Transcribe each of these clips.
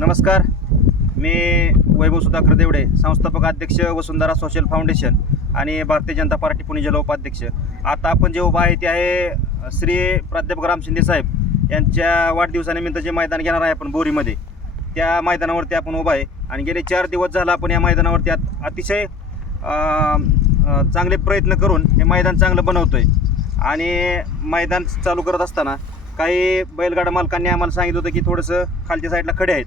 नमस्कार. मी वैभव सुधाकर देवडे संस्थापक अध्यक्ष वसुंधरा सोशल फाउंडेशन आणि भारतीय जनता पार्टी पुणे जिल्हा उपाध्यक्ष. आता आपण जे उभा आहे ते आहे श्री प्राध्यापक राम शिंदे साहेब यांच्या वाढदिवसानिमित्त जे मैदान घेणार आहे आपण बोरीमध्ये. त्या मैदानावरती आपण उभा आहे आणि गेले चार दिवस झाला आपण या मैदानावरती अत- अतिशय चांगले प्रयत्न करून हे मैदान चांगलं बनवतो आहे आणि मैदान चालू करत असताना काही बैलगाडा मालकांनी आम्हाला सांगितलं होतं की थोडंसं खालच्या साईडला खडे आहेत.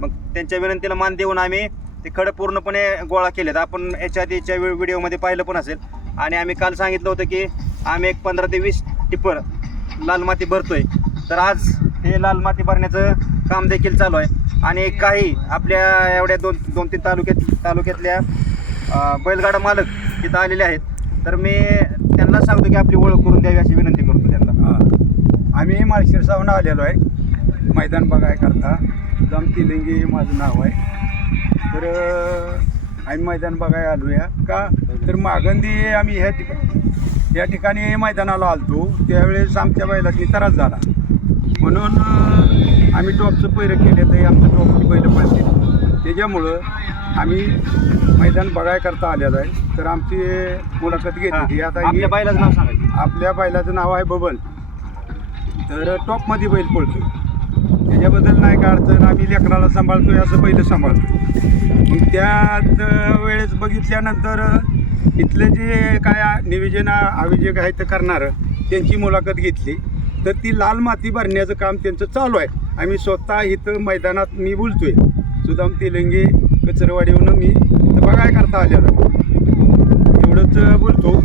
मग त्यांच्या विनंतीला मान देऊन आम्ही ते खडे पूर्णपणे गोळा केलेत. आपण याच्या आधीच्या व्हिडिओमध्ये पाहिलं पण असेल. आणि आम्ही काल सांगितलं होतं की आम्ही एक पंधरा ते वीस टिप्पर लाल माती भरतोय. तर आज हे लाल माती भरण्याचं काम देखील चालू आहे. आणि काही आपल्या एवढ्या दोन दोन तीन तालुक्यात तालुक्यातल्या बैलगाडा मालक तिथं आलेले आहेत. तर मी त्यांना सांगतो की आपली ओळख करून द्यावी अशी विनंती करतो त्यांना. आम्ही माळशिरसाहून आलेलो आहे. मैदान बघायकरता. करता दम तिलिंगी माझं नाव आहे. तर आम्ही मैदान बघाय आलो या का? तर मागंदी आम्ही ह्या ठिकाणी या ठिकाणी मैदानाला आलतो. त्यावेळेस आमच्या बैलाची त्रास झाला. म्हणून आम्ही टॉपचं पहिरं केले तर आमचं टॉपची पहिलं पाहिजे त्याच्यामुळं आम्ही मैदान बघाय करता आलेलो आहे. तर आमची मुलाखत घेतली. आता ही- आपल्या बाईलाच नाव सांगायचं आपल्या बैलाचं नाव आहे बबन. तर टॉपमध्ये बैल पळतो त्याच्याबद्दल नाही का अडचण आम्ही लेकराला सांभाळतोय असं पहिलं सांभाळतो. अं, वेळेस बघितल्यानंतर इथले जे काय नियोजन अभिषेक आहे ते करणारं त्यांची मुलाखत घेतली. तर ती लाल माती भरण्याचं काम त्यांचं चालू आहे. आम्ही स्वतः इथं मैदानात मी बोलतोय. सुदाम तिलंगे कचरवाडीहून मी इथं बघाय करता आलेलो. आहे एवढंच बोलतो.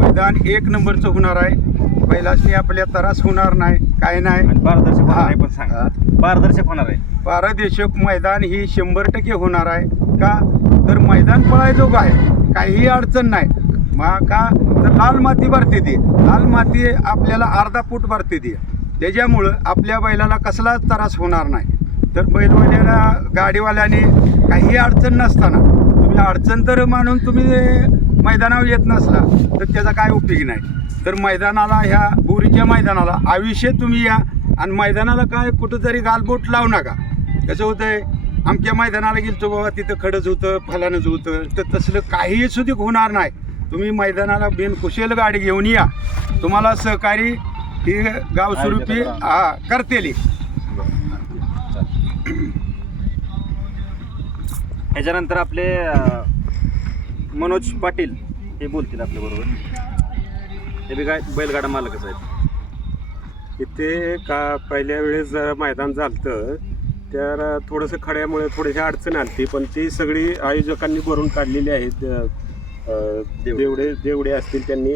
मैदान एक नंबरचं होणार आहे. बैलासनी आपल्या त्रास होणार नाही काय नाही. पारदर्शक पण सांगा. पारदर्शक होणार आहे. पारदर्शक मैदान ही शंभर टक्के होणार आहे. का? तर मैदान पळायजोग आहे. काहीही अडचण नाही. मा का? तर लाल माती भरते ती. लाल माती आपल्याला अर्धा फूट भरते ती. त्याच्यामुळं आपल्या बैलाला कसलाच त्रास होणार नाही. तर बैलवाल्याला गाडीवाल्याने काही अडचण नसताना तुम्ही अडचण तर मानून तुम्ही मैदानावर येत नसला तर त्याचा काय उपयोग नाही. तर मैदानाला ह्या बोरीच्या मैदानाला आयुष्य तुम्ही या. आणि मैदानाला काय कुठंतरी गालबोट लावू नका. कसं होतंय? आमच्या मैदानाला गेलतो बाबा तिथं खडच होतं फलानच होतं. तर तसलं काहीही सुधीक होणार नाही. तुम्ही मैदानाला बिनकुशल गाडी घेऊन या. तुम्हाला सहकारी ही गाव स्वरूपी हा करतेली. ह्याच्यानंतर आपले मनोज पाटील हे बोलतील आपल्या बरोबर ते बी काय बैलगाडा मालकच आहेत. इथे का पहिल्या वेळेस जरा मैदान झालतं तर थोडंसं खड्यामुळे थोडीशी अडचण आली पण ती सगळी आयोजकांनी भरून काढलेली आहेत. देवडे. देवडे असतील त्यांनी.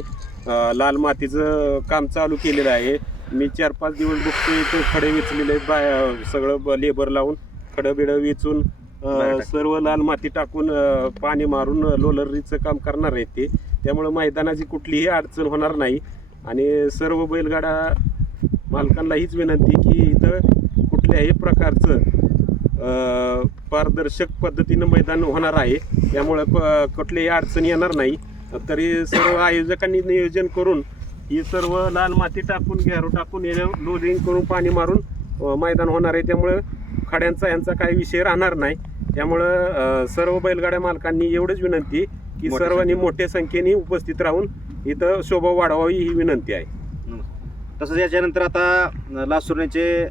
लाल मातीचं काम चालू केलेलं आहे. मी चार पाच दिवस बघतोय ते खडे वेचलेले बाय सगळं लेबर लावून खडं बिडं वेचून. सर्व लाल माती टाकून पाणी मारून लोलरीचं काम करणार आहेत ते. त्यामुळं मैदानाची कुठलीही अडचण होणार नाही. आणि सर्व बैलगाडा मालकांना हीच विनंती की इथं कुठल्याही प्रकारचं पारदर्शक पद्धतीनं मैदान होणार आहे. त्यामुळं क- कुठलीही अडचण येणार नाही. तरी सर्व आयोजकांनी नियोजन करून ही सर्व लाल माती टाकून घेरो टाकून लोडिंग करून पाणी मारून मैदान होणार आहे. त्यामुळं खड्यांचा यांचा काही विषय राहणार नाही. त्यामुळं सर्व बैलगाड्या मालकांनी एवढंच विनंती की सर्वांनी. मोठ्या संख्येने उपस्थित राहून इथं शोभा वाढवावी ही विनंती आहे. तसंच याच्यानंतर आता लासुर्ण्याचे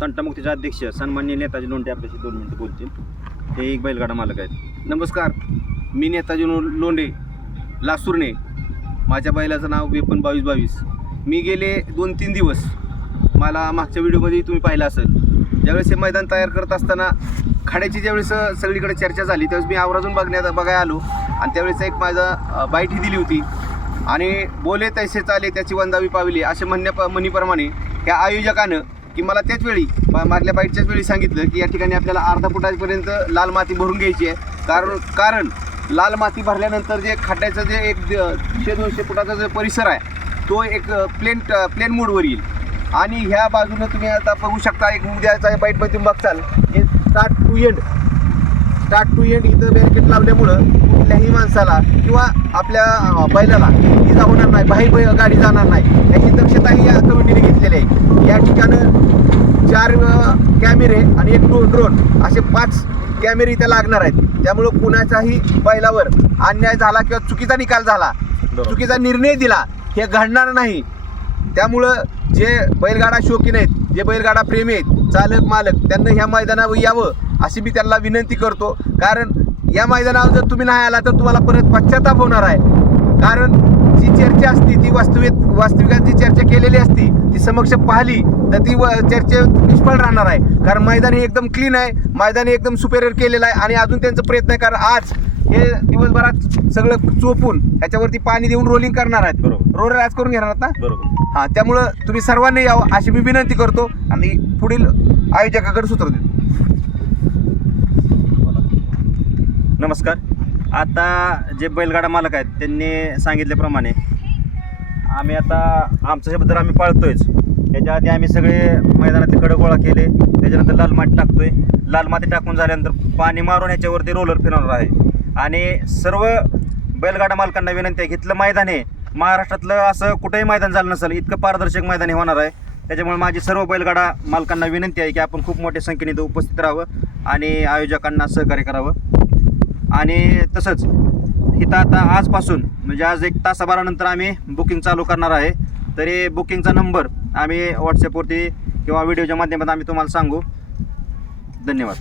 तंटामुक्तीचे अध्यक्ष सन्माननीय नेताजी लोंढे आपल्याशी दोन मिनटं बोलतील. ते एक बैलगाडा मालक आहेत. नमस्कार मी नेताजी लो- लोंढे लासूरने माझ्या बैलाचं नाव वेपन बावीस बावीस. मी गेले दोन तीन दिवस. मला मागच्या व्हिडिओमध्ये तुम्ही पाहिलं असेल. ज्यावेळेस हे मैदान तयार करत असताना खाड्याची ज्यावेळेस सगळीकडे चर्चा झाली त्यावेळेस मी आवर्जून बघण्यात बघायला आलो. आणि त्यावेळेस एक माझा अ, दिली होती. आणि बोले तैसे चाले त्याची वंदावी पावली असे म्हणण्या म्हणीप्रमाणे त्या आयोजकानं की मला त्याच वेळी मागल्या बाईटच्याच वेळी सांगितलं की या ठिकाणी आपल्याला अर्धा फुटापर्यंत लाल माती भरून घ्यायची आहे. कारण कारण लाल माती भरल्यानंतर जे खड्ड्याचं जे एक शे दोनशे फुटाचा जो परिसर आहे तो एक प्लेन प्लेन मोडवर येईल. आणि ह्या बाजूनं तुम्ही आता बघू शकता एक उद्याचा बाईटमध्ये तुम्ही बघताल हे start to end start to end इथं बॅरिकेड लावल्यामुळं कुठल्याही माणसाला किंवा आपल्या बैलाला इजा होणार नाही बाहेर बै- गाडी जाणार नाही. याची दक्षताही या कमिटीने घेतलेली आहे. या ठिकाणं चार कॅमेरे आणि एक ड्रो ड्रोन असे पाच कॅमेरे इथे लागणार आहेत. त्यामुळं कुणाच्याही बैलावर अन्याय झाला किंवा चुकीचा निकाल झाला. चुकीचा निर्णय दिला हे घडणार नाही. त्यामुळं जे बैलगाडा शौकीन आहेत जे बैलगाडा प्रेमी आहेत चालक मालक त्यांना ह्या मैदानावर यावं अशी मी त्यांना विनंती करतो. कारण या मैदानावर जर तुम्ही नाही आला तर तुम्हाला परत पश्चाताप होणार आहे. कारण जी चर्चा असती ती वास्तविक वास्तविकात जी चर्चा केलेली असती ती समक्ष पाहिली तर ती व- चर्चा निष्फळ राहणार आहे. कारण मैदान हे एकदम क्लीन आहे मैदान हे एकदम सुपेरियर केलेलं आहे आणि अजून त्यांचा प्रयत्न आहे कारण आज हे दिवसभरात सगळं चोपून ह्याच्यावरती पाणी देऊन रोलिंग करणार आहेत. बरोबर. रोलर आज करून घेणार आहेत ना? बरोबर. हां त्यामुळं तुम्ही सर्वांनी यावं अशी मी विनंती करतो आणि पुढील आयोजकाकडे सूत्र देतो. नमस्कार. आता जे बैलगाडा मालक आहेत त्यांनी सांगितल्याप्रमाणे आम्ही आता आमचं शब्द आम्ही पाळतोयच त्याच्या आधी आम्ही सगळे मैदानातले कडक गोळा केले त्याच्यानंतर लाल माती टाकतोय. लाल माती टाकून झाल्यानंतर पाणी मारून याच्यावरती रोलर फिरवणार आहे. आणि सर्व बैलगाडा मालकांना विनंती आहे की इथलं मैदान आहे. महाराष्ट्रातलं असं कुठंही मैदान झालं नसेल इतकं पारदर्शक मैदान हे होणार आहे. त्याच्यामुळे माझी सर्व बैलगाडा मालकांना विनंती आहे की आपण खूप मोठ्या संख्येने इथं उपस्थित राहावं आणि आयोजकांना सहकार्य करावं. आणि तसंच इथं आता आजपासून म्हणजे आज एक तासाभरानंतर आम्ही बुकिंग चालू करणार आहे. तरी बुकिंगचा नंबर आम्ही व्हॉट्सअपवरती किंवा व्हिडिओच्या माध्यमातून आम्ही तुम्हाला सांगू. धन्यवाद.